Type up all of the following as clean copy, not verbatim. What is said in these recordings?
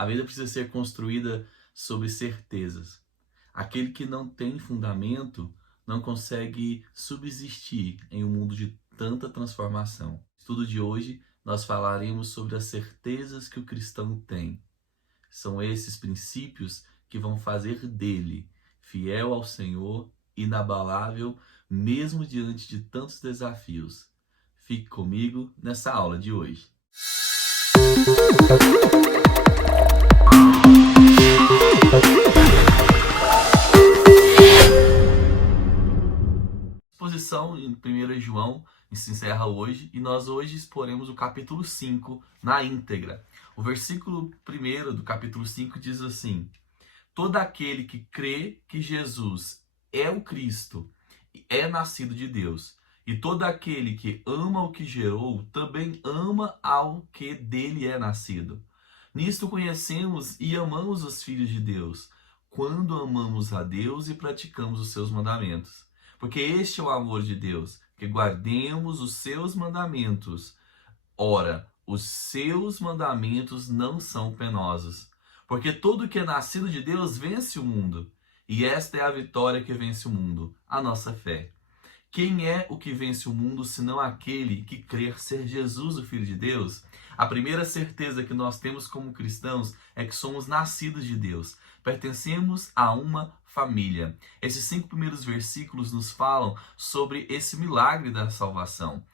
A vida precisa ser construída sobre certezas. Aquele que não tem fundamento não consegue subsistir em um mundo de tanta transformação. No estudo de hoje, nós falaremos sobre as certezas que o cristão tem. São esses princípios que vão fazer dele fiel ao Senhor, inabalável, mesmo diante de tantos desafios. Fique comigo nessa aula de hoje. A exposição em 1 João se encerra hoje e nós hoje exporemos o capítulo 5 na íntegra. O versículo 1 do capítulo 5 diz assim: todo aquele que crê que Jesus é o Cristo é nascido de Deus. E todo aquele que ama o que gerou também ama ao que dele é nascido. Nisto conhecemos e amamos os filhos de Deus, quando amamos a Deus e praticamos os seus mandamentos. Porque este é o amor de Deus, que guardemos os seus mandamentos. Ora, os seus mandamentos não são penosos. Porque todo que é nascido de Deus vence o mundo. E esta é a vitória que vence o mundo, a nossa fé. Quem é o que vence o mundo, senão aquele que crer ser Jesus, o Filho de Deus? A primeira certeza que nós temos como cristãos é que somos nascidos de Deus. Pertencemos a uma família. Esses 5 primeiros versículos nos falam sobre esse milagre da salvação.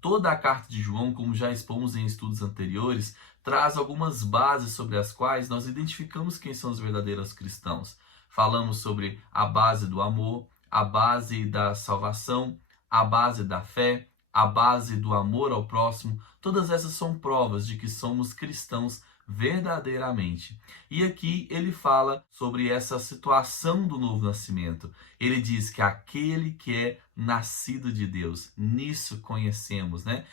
Toda a carta de João, como já expomos em estudos anteriores, traz algumas bases sobre as quais nós identificamos quem são os verdadeiros cristãos. Falamos sobre a base do amor, a base da salvação, a base da fé, a base do amor ao próximo. Todas essas são provas de que somos cristãos verdadeiramente. E aqui ele fala sobre essa situação do novo nascimento. Ele diz que aquele que é nascido de Deus, nisso conhecemos, né?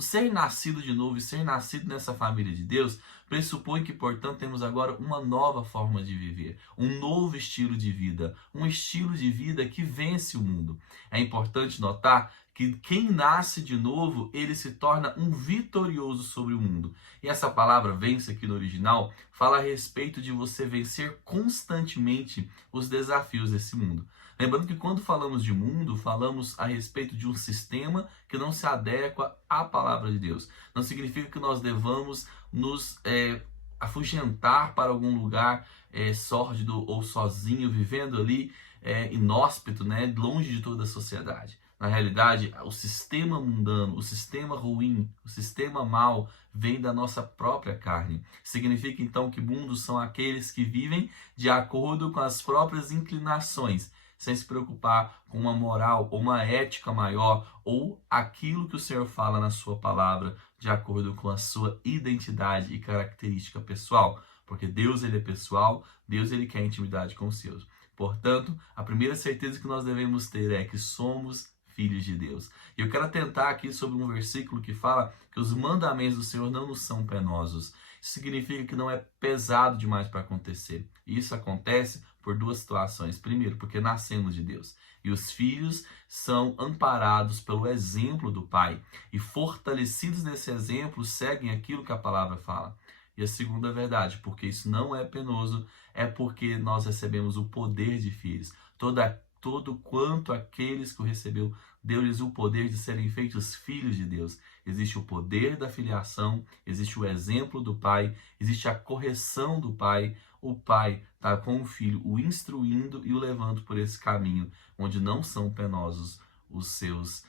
Ser nascido de novo e ser nascido nessa família de Deus pressupõe que, portanto, temos agora uma nova forma de viver, um novo estilo de vida, um estilo de vida que vence o mundo. É importante notar que quem nasce de novo, ele se torna um vitorioso sobre o mundo. E essa palavra vence aqui no original fala a respeito de você vencer constantemente os desafios desse mundo. Lembrando que quando falamos de mundo, falamos a respeito de um sistema que não se adequa à palavra de Deus. Não significa que nós devamos nos afugentar para algum lugar sórdido ou sozinho, vivendo ali inóspito, né, longe de toda a sociedade. Na realidade, o sistema mundano, o sistema ruim, o sistema mau vem da nossa própria carne. Significa então que mundos são aqueles que vivem de acordo com as próprias inclinações, sem se preocupar com uma moral ou uma ética maior ou aquilo que o Senhor fala na sua palavra de acordo com a sua identidade e característica pessoal. Porque Deus, ele é pessoal, Deus, ele quer intimidade com os seus. Portanto, a primeira certeza que nós devemos ter é que somos filhos de Deus. E eu quero atentar aqui sobre um versículo que fala que os mandamentos do Senhor não nos são penosos. Isso significa que não é pesado demais para acontecer. E isso acontece por duas situações. Primeiro, porque nascemos de Deus. E os filhos são amparados pelo exemplo do Pai. E fortalecidos nesse exemplo, seguem aquilo que a palavra fala. E a segunda verdade, porque isso não é penoso, é porque nós recebemos o poder de filhos. Todo quanto aqueles que o recebeu, deu-lhes o poder de serem feitos filhos de Deus. Existe o poder da filiação, existe o exemplo do Pai, existe a correção do Pai. O Pai está com o Filho, o instruindo e o levando por esse caminho, onde não são penosos os seus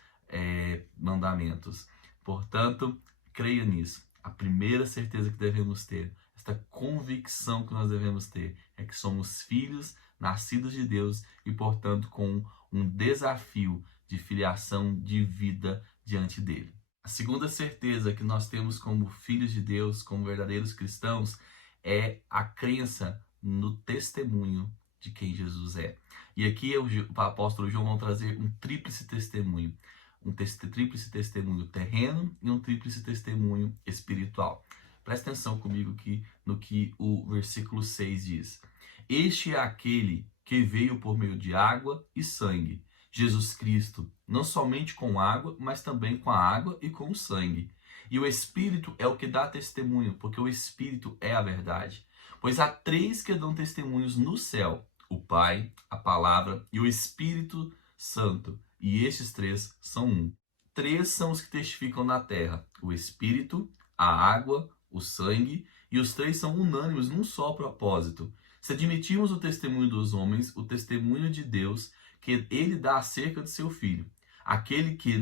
mandamentos. Portanto, creia nisso. A primeira certeza que devemos ter, esta convicção que nós devemos ter, é que somos filhos nascidos de Deus e, portanto, com um desafio de filiação de vida diante dele. A segunda certeza que nós temos como filhos de Deus, como verdadeiros cristãos, é a crença no testemunho de quem Jesus é. E aqui o apóstolo João vai trazer um tríplice testemunho. Um tríplice testemunho terreno e um tríplice testemunho espiritual. Presta atenção comigo aqui no que o versículo 6 diz. Este é aquele que veio por meio de água e sangue, Jesus Cristo, não somente com água, mas também com a água e com o sangue. E o Espírito é o que dá testemunho, porque o Espírito é a verdade. Pois há três que dão testemunhos no céu: o Pai, a Palavra e o Espírito Santo. E estes três são um. Três são os que testificam na terra: o Espírito, a água, o sangue, e os três são unânimes num só propósito. Se admitirmos o testemunho dos homens, o testemunho de Deus, que ele dá acerca de seu Filho. Aquele que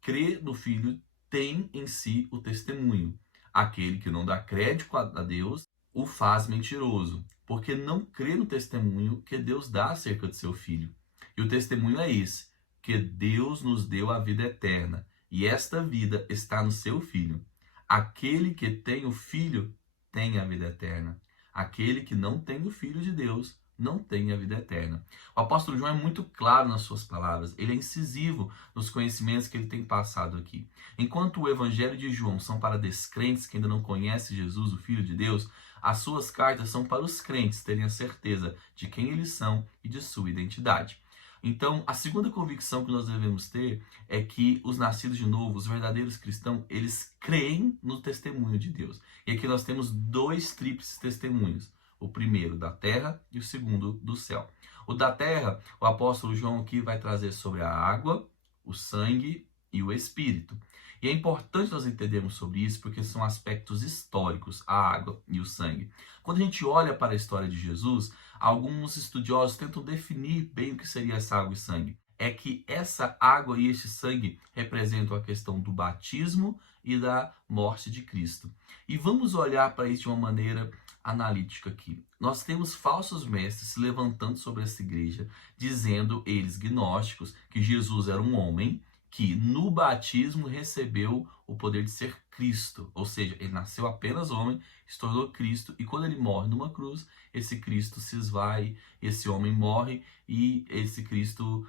crê no Filho tem em si o testemunho. Aquele que não dá crédito a Deus o faz mentiroso, porque não crê no testemunho que Deus dá acerca de seu Filho. E o testemunho é esse, que Deus nos deu a vida eterna, e esta vida está no seu Filho. Aquele que tem o Filho tem a vida eterna. Aquele que não tem o Filho de Deus não tem a vida eterna. O apóstolo João é muito claro nas suas palavras, ele é incisivo nos conhecimentos que ele tem passado aqui. Enquanto o evangelho de João são para descrentes que ainda não conhecem Jesus, o Filho de Deus, as suas cartas são para os crentes terem a certeza de quem eles são e de sua identidade. Então, a segunda convicção que nós devemos ter é que os nascidos de novo, os verdadeiros cristãos, eles creem no testemunho de Deus. E aqui nós temos dois tríplices testemunhos. O primeiro da terra e o segundo do céu. O da terra, o apóstolo João aqui vai trazer sobre a água, o sangue e o espírito. E é importante nós entendermos sobre isso porque são aspectos históricos, a água e o sangue. Quando a gente olha para a história de Jesus, alguns estudiosos tentam definir bem o que seria essa água e sangue. É que essa água e este sangue representam a questão do batismo e da morte de Cristo. E vamos olhar para isso de uma maneira analítica aqui. Nós temos falsos mestres se levantando sobre essa igreja, dizendo, eles gnósticos, que Jesus era um homem que no batismo recebeu o poder de ser Cristo. Ou seja, ele nasceu apenas homem, se tornou Cristo, e quando ele morre numa cruz, esse Cristo se esvai, esse homem morre e esse Cristo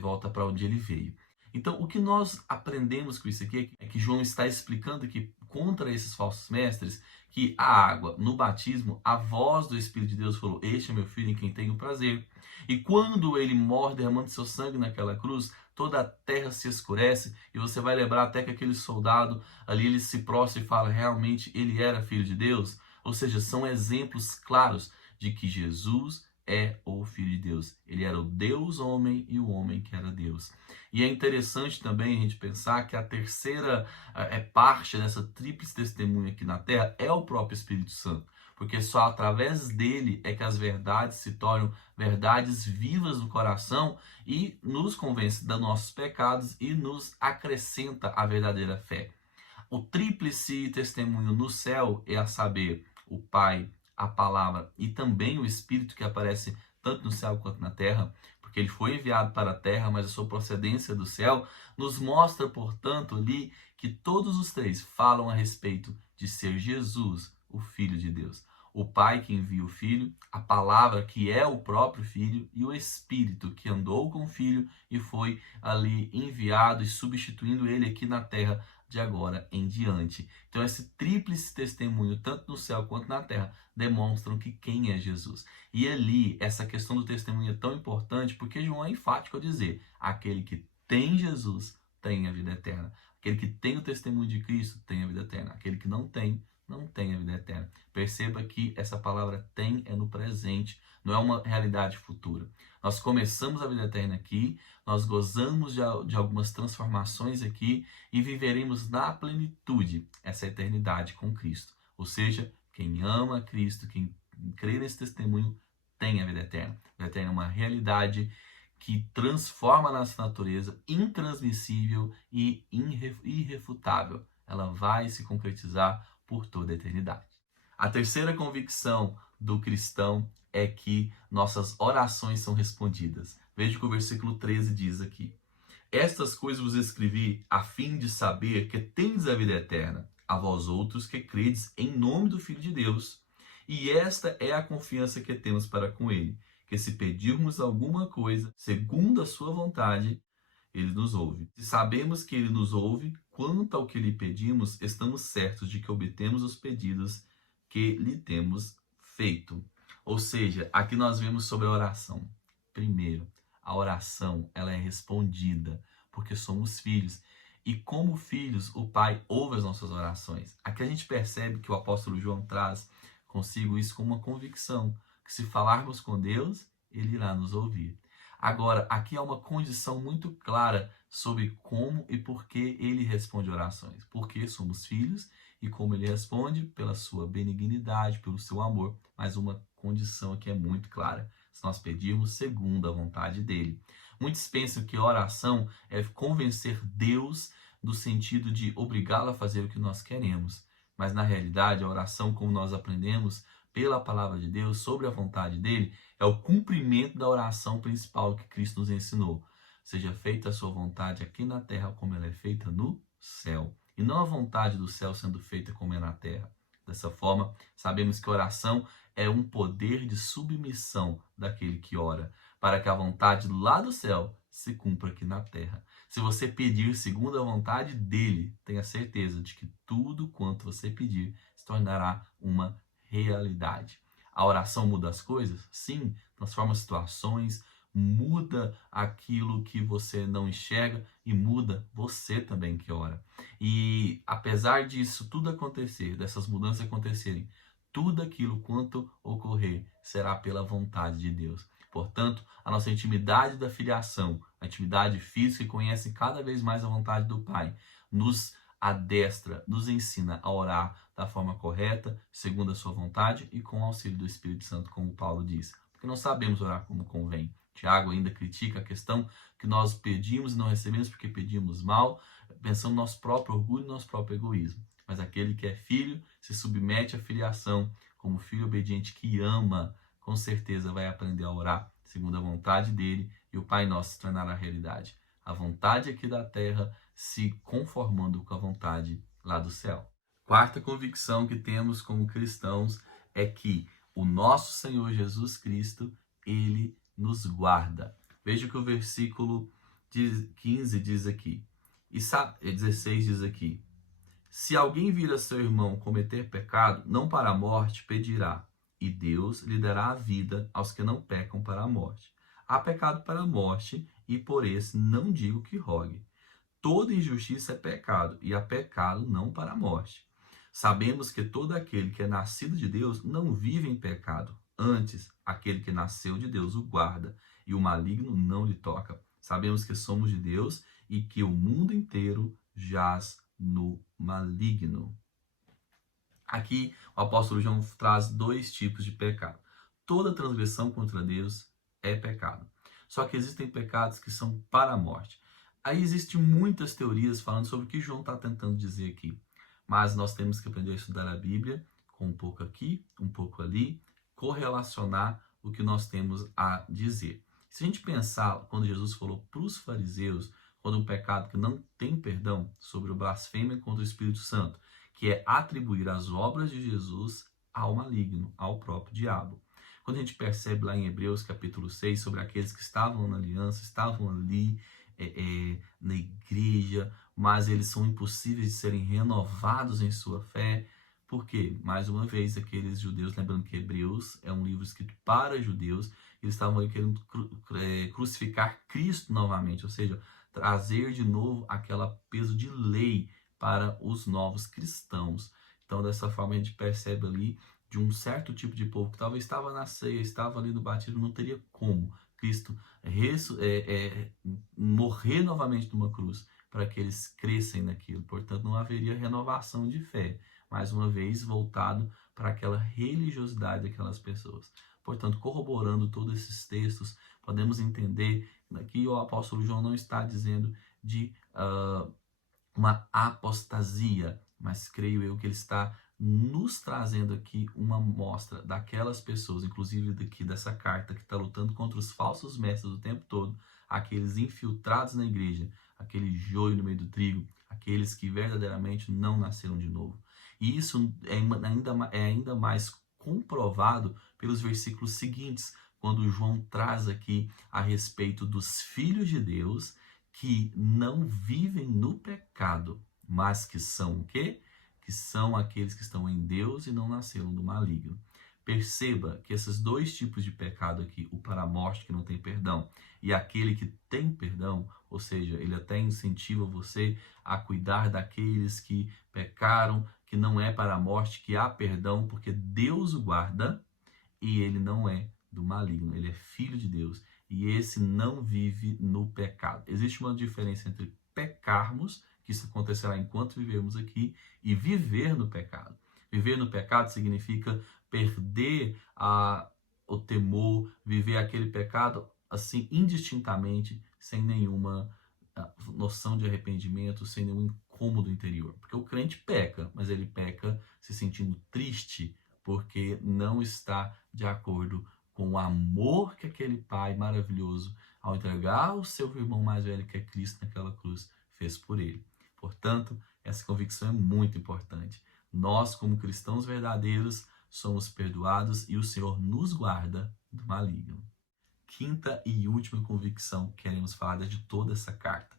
volta para onde ele veio. Então, o que nós aprendemos com isso aqui é que João está explicando que contra esses falsos mestres, que a água, no batismo, a voz do Espírito de Deus falou, este é meu filho em quem tenho prazer. E quando ele morre derramando seu sangue naquela cruz, toda a terra se escurece, e você vai lembrar até que aquele soldado ali, ele se prostra e fala, realmente ele era filho de Deus? Ou seja, são exemplos claros de que Jesus é o Filho de Deus. Ele era o Deus homem e o homem que era Deus. E é interessante também a gente pensar que a terceira parte dessa tríplice testemunha aqui na Terra é o próprio Espírito Santo. Porque só através dele é que as verdades se tornam verdades vivas no coração e nos convence dos nossos pecados e nos acrescenta a verdadeira fé. O tríplice testemunho no céu é a saber, o Pai, a Palavra e também o Espírito que aparece tanto no céu quanto na terra, porque ele foi enviado para a terra, mas a sua procedência do céu nos mostra, portanto, ali que todos os três falam a respeito de ser Jesus, o Filho de Deus. O Pai que envia o Filho, a Palavra que é o próprio Filho e o Espírito que andou com o Filho e foi ali enviado e substituindo ele aqui na terra de agora em diante. Então esse tríplice testemunho, tanto no céu quanto na terra, demonstram que quem é Jesus. E ali, essa questão do testemunho é tão importante porque João é enfático ao dizer, aquele que tem Jesus tem a vida eterna. Aquele que tem o testemunho de Cristo tem a vida eterna. Aquele que não tem a vida eterna. Perceba que essa palavra tem é no presente, não é uma realidade futura. Nós começamos a vida eterna aqui, nós gozamos de algumas transformações aqui e viveremos na plenitude essa eternidade com Cristo. Ou seja, quem ama Cristo, quem crê nesse testemunho, tem a vida eterna. A vida eterna é uma realidade que transforma a nossa natureza, intransmissível e irrefutável. Ela vai se concretizar por toda a eternidade. A terceira convicção do cristão é que nossas orações são respondidas. Veja o que o versículo 13 diz aqui. Estas coisas vos escrevi a fim de saber que tendes a vida eterna, a vós outros que credes em nome do Filho de Deus. E esta é a confiança que temos para com ele, que se pedirmos alguma coisa, segundo a sua vontade, ele nos ouve. Se sabemos que ele nos ouve, quanto ao que lhe pedimos, estamos certos de que obtemos os pedidos que lhe temos feito. Ou seja, aqui nós vemos sobre a oração. Primeiro, a oração ela é respondida, porque somos filhos. e como filhos, o Pai ouve as nossas orações. Aqui a gente percebe que o apóstolo João traz consigo isso com uma convicção, que se falarmos com Deus, Ele irá nos ouvir. Agora, aqui há uma condição muito clara sobre como e por que Ele responde orações. Porque somos filhos e como Ele responde, pela sua benignidade, pelo seu amor, mas uma condição aqui é muito clara. Se nós pedirmos segundo a vontade dEle. Muitos pensam que a oração é convencer Deus no sentido de obrigá-lo a fazer o que nós queremos. Mas na realidade, a oração, como nós aprendemos pela palavra de Deus, sobre a vontade dele, é o cumprimento da oração principal que Cristo nos ensinou. Seja feita a sua vontade aqui na terra como ela é feita no céu. E não a vontade do céu sendo feita como é na terra. Dessa forma, sabemos que a oração é um poder de submissão daquele que ora, para que a vontade lá do céu se cumpra aqui na terra. Se você pedir segundo a vontade dele, tenha certeza de que tudo quanto você pedir se tornará uma realidade. A oração muda as coisas? Sim, transforma situações, muda aquilo que você não enxerga e muda você também que ora. E apesar disso tudo acontecer, dessas mudanças acontecerem, tudo aquilo quanto ocorrer será pela vontade de Deus. Portanto, a nossa intimidade da filiação, a intimidade física que conhece cada vez mais a vontade do Pai, nos adestra, nos ensina a orar da forma correta, segundo a sua vontade e com o auxílio do Espírito Santo, como Paulo diz. Porque não sabemos orar como convém. Tiago ainda critica a questão que nós pedimos e não recebemos porque pedimos mal, pensando no nosso próprio orgulho e no nosso próprio egoísmo. Mas aquele que é filho se submete à filiação, como filho obediente que ama, com certeza vai aprender a orar segundo a vontade dele e o Pai Nosso se tornará realidade. A vontade aqui da terra se conformando com a vontade lá do céu. Quarta convicção que temos como cristãos é que o nosso Senhor Jesus Cristo, Ele nos guarda. Veja que o versículo 15 diz aqui, e 16 diz aqui, se alguém vir a seu irmão cometer pecado, não para a morte, pedirá, e Deus lhe dará a vida aos que não pecam para a morte. Há pecado para a morte, e por esse não digo que rogue. Toda injustiça é pecado, e há pecado não para a morte. Sabemos que todo aquele que é nascido de Deus não vive em pecado. Antes, aquele que nasceu de Deus o guarda, e o maligno não lhe toca. Sabemos que somos de Deus e que o mundo inteiro jaz no maligno. Aqui o apóstolo João traz dois tipos de pecado. Toda transgressão contra Deus é pecado. Só que existem pecados que são para a morte. Aí existem muitas teorias falando sobre o que João está tentando dizer aqui. Mas nós temos que aprender a estudar a Bíblia com um pouco aqui, um pouco ali, correlacionar o que nós temos a dizer. Se a gente pensar, quando Jesus falou para os fariseus, quando um pecado que não tem perdão, sobre o blasfêmia contra o Espírito Santo, que é atribuir as obras de Jesus ao maligno, ao próprio diabo. Quando a gente percebe lá em Hebreus capítulo 6, sobre aqueles que estavam na aliança, estavam ali na igreja, mas eles são impossíveis de serem renovados em sua fé. Por quê? Mais uma vez, aqueles judeus, lembrando que Hebreus é um livro escrito para judeus, eles estavam querendo crucificar Cristo novamente, ou seja, trazer de novo aquele peso de lei para os novos cristãos. Então, dessa forma, a gente percebe ali de um certo tipo de povo que talvez estava na ceia, estava ali no batismo, não teria como Cristo morrer novamente numa cruz para que eles crescem naquilo. Portanto, não haveria renovação de fé, mais uma vez voltado para aquela religiosidade daquelas pessoas. Portanto, corroborando todos esses textos, podemos entender que o apóstolo João não está dizendo de uma apostasia, mas creio eu que ele está nos trazendo aqui uma amostra daquelas pessoas, inclusive daqui dessa carta, que está lutando contra os falsos mestres o tempo todo, aqueles infiltrados na igreja, aquele joio no meio do trigo, aqueles que verdadeiramente não nasceram de novo. E isso é ainda mais comprovado pelos versículos seguintes, quando João traz aqui a respeito dos filhos de Deus que não vivem no pecado, mas que são o quê? Que são aqueles que estão em Deus e não nasceram do maligno. Perceba que esses dois tipos de pecado aqui, o para a morte que não tem perdão e aquele que tem perdão, ou seja, ele até incentiva você a cuidar daqueles que pecaram, que não é para a morte, que há perdão, porque Deus o guarda e ele não é do maligno, ele é filho de Deus e esse não vive no pecado. Existe uma diferença entre pecarmos, que isso acontecerá enquanto vivemos aqui, e viver no pecado. Viver no pecado significa perder o temor, viver aquele pecado assim indistintamente, sem nenhuma noção de arrependimento, sem nenhum incômodo interior. Porque o crente peca, mas ele peca se sentindo triste porque não está de acordo com o amor que aquele pai maravilhoso, ao entregar o seu irmão mais velho, que é Cristo, naquela cruz, fez por ele. Portanto, essa convicção é muito importante. Nós, como cristãos verdadeiros, somos perdoados e o Senhor nos guarda do maligno. Quinta e última convicção que queremos falar de toda essa carta.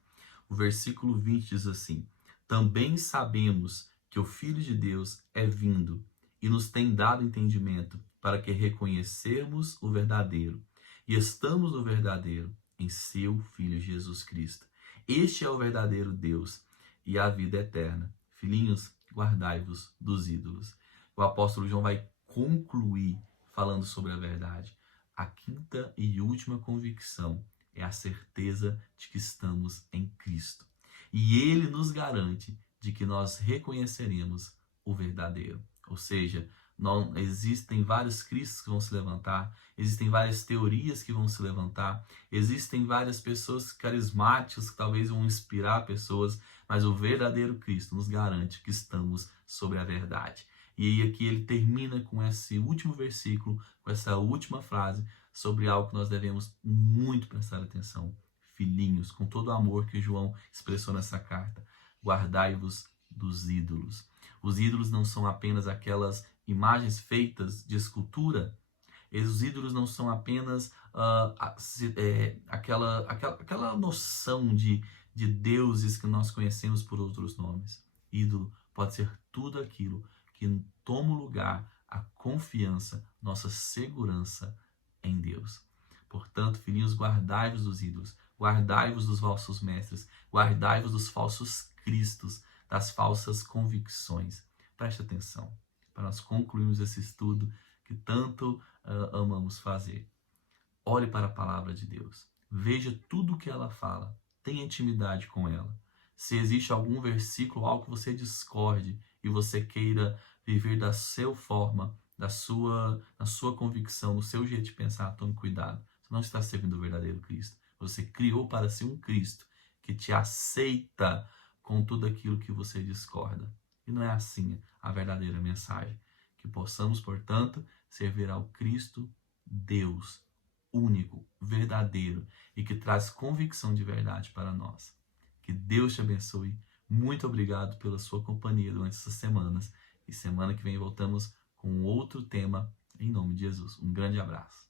O versículo 20 diz assim: também sabemos que o Filho de Deus é vindo e nos tem dado entendimento para que reconhecermos o verdadeiro. E estamos no verdadeiro, em seu Filho Jesus Cristo. Este é o verdadeiro Deus e a vida eterna. Filhinhos, guardai-vos dos ídolos. O apóstolo João vai concluir falando sobre a verdade. A quinta e última convicção é a certeza de que estamos em Cristo. E ele nos garante de que nós reconheceremos o verdadeiro. Ou seja, não existem vários cristos que vão se levantar, existem várias teorias que vão se levantar, existem várias pessoas carismáticas que talvez vão inspirar pessoas, mas o verdadeiro Cristo nos garante que estamos sobre a verdade. E aí aqui ele termina com esse último versículo, com essa última frase, sobre algo que nós devemos muito prestar atenção. Filhinhos, com todo o amor que João expressou nessa carta, guardai-vos dos ídolos. Os ídolos não são apenas aquelas imagens feitas de escultura, os ídolos não são apenas aquela noção de deuses que nós conhecemos por outros nomes. Ídolo pode ser tudo aquilo que toma o lugar, a confiança, nossa segurança em Deus. Portanto, filhinhos, guardai-vos dos ídolos, guardai-vos dos falsos mestres, guardai-vos dos falsos cristos, das falsas convicções. Preste atenção, para nós concluirmos esse estudo que tanto amamos fazer. Olhe para a palavra de Deus, veja tudo o que ela fala, tenha intimidade com ela. Se existe algum versículo, algo que você discorde e você queira viver da sua forma, na sua convicção, no seu jeito de pensar, tome cuidado. Você não está servindo o verdadeiro Cristo. Você criou para si um Cristo que te aceita com tudo aquilo que você discorda. E não é assim a verdadeira mensagem. Que possamos, portanto, servir ao Cristo, Deus, único, verdadeiro e que traz convicção de verdade para nós. Que Deus te abençoe. Muito obrigado pela sua companhia durante essas semanas. E semana que vem voltamos com outro tema, em nome de Jesus. Um grande abraço.